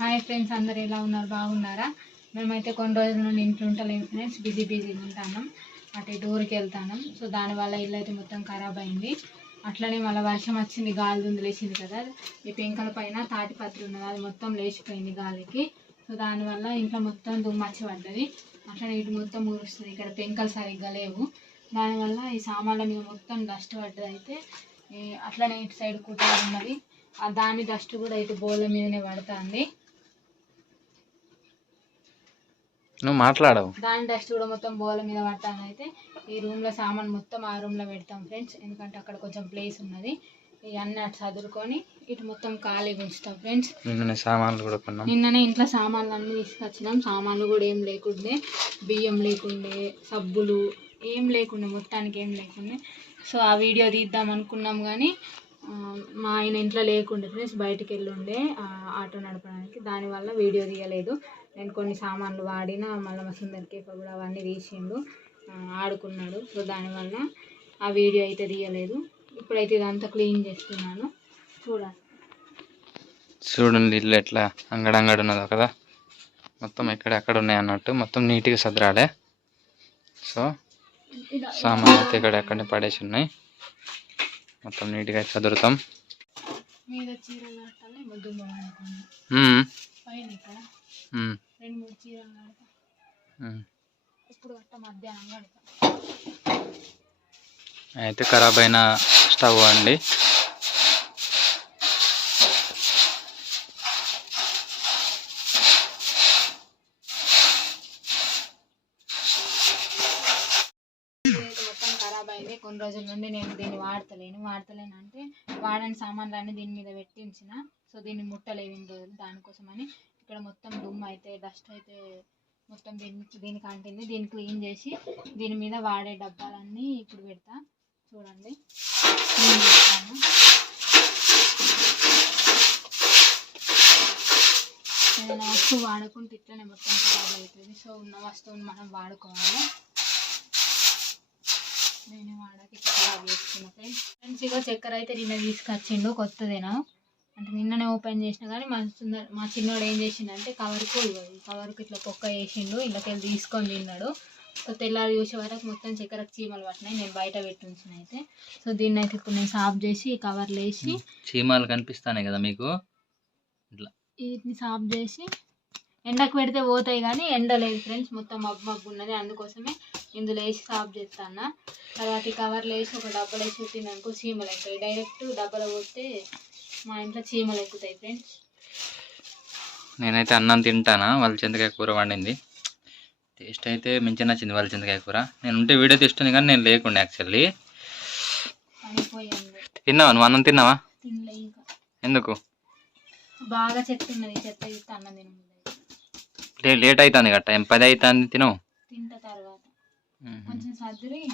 Hi friends అందరు ఎలా ఉన్నారు? బాగున్నారా? మేమైతే కొన్ని రోజుల నుండి ఇంట్లో ఉంటలేము ఫ్రెండ్స్ బిజీ బిజీగా ఉంటాను అటు ఇటు ఊరికి వెళ్తాను సో దానివల్ల ఇల్లు అయితే మొత్తం ఖరాబ్ అయింది. అట్లనే మళ్ళీ వర్షం వచ్చింది గాలి దుంది లేచింది కదా. ఈ పెంకల పైన తాటిపత్రి ఉన్నది అది మొత్తం లేచిపోయింది గాలికి. సో దానివల్ల ఇంట్లో మొత్తం దుమ్మచ్చి పడ్డది అట్లనే ఇటు మొత్తం ఊరుస్తుంది. ఇక్కడ పెంకలు సరిగ్గా లేవు. దానివల్ల ఈ సామాన్ల మీద మొత్తం డస్ట్ పడ్డది అయితే అట్లనే ఇటు సైడ్ కుట్ట ఉన్నది. దాని డస్ట్ కూడా ఇటు బోళ్ళ మీదనే పడుతుంది. నువ్వు మాట్లాడవు. దాని డస్ట్ కూడా మొత్తం బోల మీద పడతాను అయితే ఈ రూమ్లో సామాన్ మొత్తం ఆ రూమ్లో పెడతాం ఫ్రెండ్స్ ఎందుకంటే అక్కడ కొంచెం ప్లేస్ ఉన్నది. ఇవన్నీ అటు చదువుకొని ఇటు మొత్తం ఖాళీగా ఉంచుతాం ఫ్రెండ్స్ నిన్న సామాన్లు కూడా కొన్నాం. నిన్ననే ఇంట్లో సామాన్లు అన్నీ తీసుకొచ్చినాం. సామాన్లు కూడా ఏం లేకుండే. బియ్యం లేకుండే సబ్బులు ఏం లేకుండే మొత్తానికి ఏం లేకుండే. సో ఆ వీడియో తీద్దాం అనుకున్నాం కానీ మా ఆయన ఇంట్లో లేకుండే ఫ్రెండ్స్ బయటికి వెళ్ళి ఉండే ఆటో నడపడానికి. దానివల్ల వీడియో తీయలేదు. నేను కొన్ని సామాన్లు వాడిన మళ్ళీ మా సుందర్ కేఫ్ కూడా అవన్నీ తీసిండు ఆ, ఆడుకున్నాడు. సో దానివల్ల ఆ వీడియో అయితే తీయలేదు. ఇప్పుడైతే ఇదంతా క్లీన్ చేస్తున్నాను. చూడండి చూడండి ఇల్లు ఎట్లా అంగడంగడు ఉన్నదో కదా. మొత్తం ఎక్కడ ఎక్కడ ఉన్నాయి అన్నట్టు. మొత్తం నీట్గా సదరాలే. సో సామాన్లు అయితే ఇక్కడ ఎక్కడ పడేసి ఉన్నాయి. మొత్తం నీట్గా చదురుతాం. మీద కట్టాలి దుమ్మ రెండు మూడు చీరలు కడతా. ఇప్పుడు కట్ట మధ్యాహ్నం కడతా. అయితే ఖరాబ్ అయిన స్టవ్ అండి. కొన్ని రోజుల నుండి నేను దీన్ని వాడతలేను. వాడతలేను అంటే వాడని సామాన్లు అన్ని దీని మీద పెట్టి ఉంచిన సో దీన్ని ముట్టలేవు ఇన్ని రోజులు దానికోసమని. ఇక్కడ మొత్తం దుమ్ము అయితే డస్ట్ అయితే మొత్తం దీనికి దీనికి అంటింది. దీన్ని క్లీన్ చేసి దీని మీద వాడే డబ్బాలన్నీ ఇప్పుడు పెడతా. చూడండి. క్లీన్ చేస్తాను. ఏదైనా వస్తువు వాడుకుంటే ఇట్లనే మొత్తం ఖరాబ్ అవుతుంది సో ఉన్న వస్తువుని మనం వాడుకోవాలి. నేను వాడాక ఖరాబ్ చేసుకున్నా. ఫ్రెండ్స్ చక్కెర అయితే నిన్న తీసుకొచ్చిండు కొత్తదేనా? అంటే నిన్ననే ఓపెన్ చేసిన కానీ మా సుందర్ మా చిన్నోడు ఏం చేసిండంటే కవర్కు ఈ కవర్కు ఇట్లా పొక్క వేసిండు ఇళ్ళకెళ్ళి తీసుకొని తిన్నాడు. సో తెల్లారి చూసే వరకు మొత్తం చక్కెరకు చీమలు పట్టినాయి నేను బయట పెట్టి ఉంచిన అయితే. సో దీన్ని అయితే ఇప్పుడు నేను సాఫ్ చేసి కవర్లు వేసి చీమాలు కనిపిస్తాయి కదా మీకు? ఇట్లా. వీటిని సాఫ్ చేసి ఎండకు పెడితే పోతాయి కానీ ఎండ లేదు ఫ్రెండ్స్ మొత్తం మబ్బు మబ్బు ఉన్నది. అందుకోసమే ఇందులో వేసి సాఫ్ చేస్తాను తర్వాత ఈ కవర్లో వేసి ఒక డబ్బాలో వేసి పెట్టిందనుకో చీమలు ఎక్కుతాయి డైరెక్ట్ డబ్బాలో పోతే మా ఇంట్లో చీమలు ఎక్కుతాయి ఫ్రెండ్స్. నేనైతే అన్నం తింటానా? వాళ్ళ చింతకాయ కూర వండింది. టేస్ట్ అయితే మంచిగా నచ్చింది వాళ్ళ చింతకాయ కూర. నేను ఉంటే వీడియో తీస్తుంది కానీ నేను లేకుండే యాక్చువల్లీ. తిన్నావా? నువ్వు అన్నం తిన్నావా? ఎందుకు? బాగా చెత్త ఉన్నది చెత్త ఇస్తే అన్నం లేట్ అవుతుంది గట్ట టైం పది అవుతుంది తినవు తింట తర్వాత. కొంచెం సర్దిరి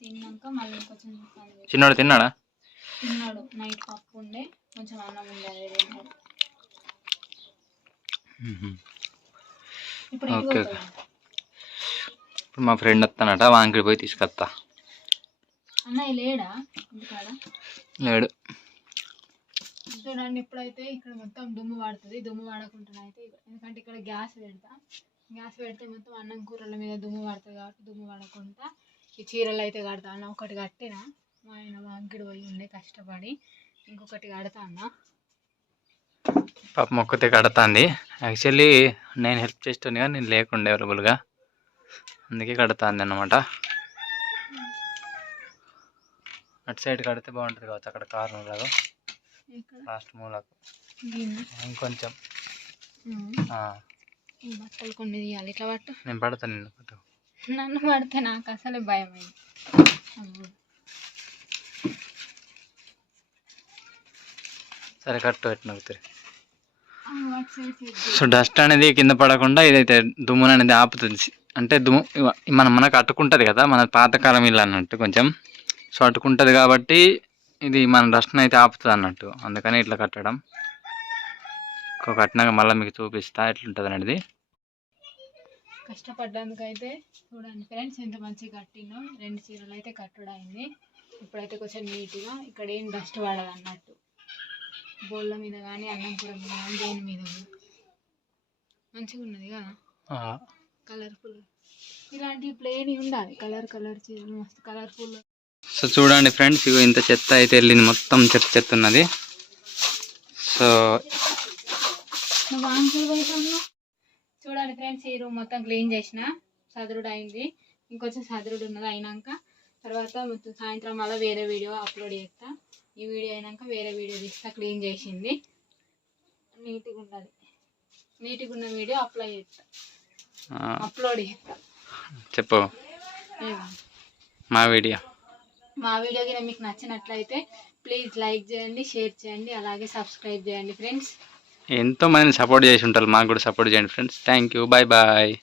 తిన్నాక మళ్ళీ కొంచెం పని చేసి- చిన్నోడు తిన్నాడా? తిన్నాడు. నైట్ పప్పు ఉండే కొంచెం అన్నం ఉండే అదే తిన్నాడు. ఇప్పుడు ఓకే. మా ఫ్రెండ్ వస్తానట వాంకిడి పోయి తీసుకొస్తా. అన్నయ్య లేడా? ఇంటికాడ? లేడు. చూడండి ఇప్పుడైతే ఇక్కడ మొత్తం దుమ్ము పడుతుంది దుమ్ము పడకుండా అయితే ఎందుకంటే ఇక్కడ గ్యాస్ పెడతా. గ్యాస్ పెడితే మొత్తం అన్నం కూరల మీద దుమ్ము పడుతుంది కాబట్టి దుమ్ము పడకుండా ఈ చీరలు అయితే కడతా అన్న ఒకటి కట్టిన. ఆయన వాంకిడి పోయి ఉండే కష్టపడి ఇంకొకటి కడతా అన్న పాప మొక్కతే కడతాంది. యాక్చువల్లీ నేను హెల్ప్ చేస్తుండే కానీ నేను లేకుండే అవైలబుల్గా. అందుకే కడతాంది అన్నమాట అటు సైడ్ కడితే బాగుంటుంది కావచ్చు అక్కడ కార్నర్ లాగా ఇక్కడ లాస్ట్ మూలకు. ఇంకొంచెం. బట్టలు కొన్ని తీయాలి ఇట్లా పట్టు. నేను పడతాను నిన్ను పట్టు. నన్ను పడితే నాకు అసలే భయం అయింది సరే కట్టు పెట్టిన సో డస్ట్ అనేది కింద పడకుండా ఇదైతే దుమ్మును అనేది ఆపుతుంది. అంటే దుమ్ము మన మనకు అట్టుకుంటుంది కదా మన పాతకాలం ఇల్లు అన్నట్టు కొంచెం. సో అట్టుకుంటుంది కాబట్టి ఇది మన డస్ట్ని అయితే ఆపుతుంది అన్నట్టు. అందుకని ఇట్లా కట్టడం. ఇంకో కట్టినాక మళ్ళీ మీకు చూపిస్తా ఎట్లుంటుంది అనేది. కష్టపడ్డందుకైతే చూడండి ఫ్రెండ్స్ ఎంత మంచిగా కట్టినో రెండు చీరలు అయితే కట్టుడు అయింది. ఇప్పుడైతే కొంచెం నీట్గా ఇక్కడ ఏం డస్ట్ పడదు అన్నట్టు బోళ్ళ మీద కానీ అన్నం కూర మీద కానీ దేని మీద కూడా. మంచిగా ఉన్నది కదా? కలర్ఫుల్ ఇలాంటి ప్లేన్ ఉండాలి. కలర్ కలర్ చీరలు మస్తు కలర్ఫుల్ సో చూడండి ఫ్రెండ్స్ ఇగో ఇంత చెత్త అయితే వెళ్ళింది. మొత్తం చెత్త చెత్త ఉన్నది. సో చూడండి ఫ్రెండ్స్ ఈ రూమ్ మొత్తం క్లీన్ చేసిన. సదరుడు అయింది. ఇంకొంచెం సదరుడు ఉన్నది అయినాక తర్వాత మొత్తం సాయంత్రం మళ్ళీ వేరే వీడియో అప్లోడ్ చేస్తా. ఈ వీడియో అయినాక వేరే వీడియో తీస్తా క్లీన్ చేసింది. నీట్గా ఉన్నది నీట్గా ఉన్న వీడియో అప్లోడ్ చేస్తా. అప్లోడ్ చేస్తా. చెప్పు. మా వీడియో. మా వీడియో కింద మీకు నచ్చినట్లయితే ప్లీజ్ లైక్ చేయండి షేర్ చేయండి అలాగే సబ్స్క్రైబ్ చేయండి ఫ్రెండ్స్. ఎంతో మందిని సపోర్ట్ చేసి ఉంటారు. మాకు కూడా సపోర్ట్ చేయండి friends. Thank you. Bye bye.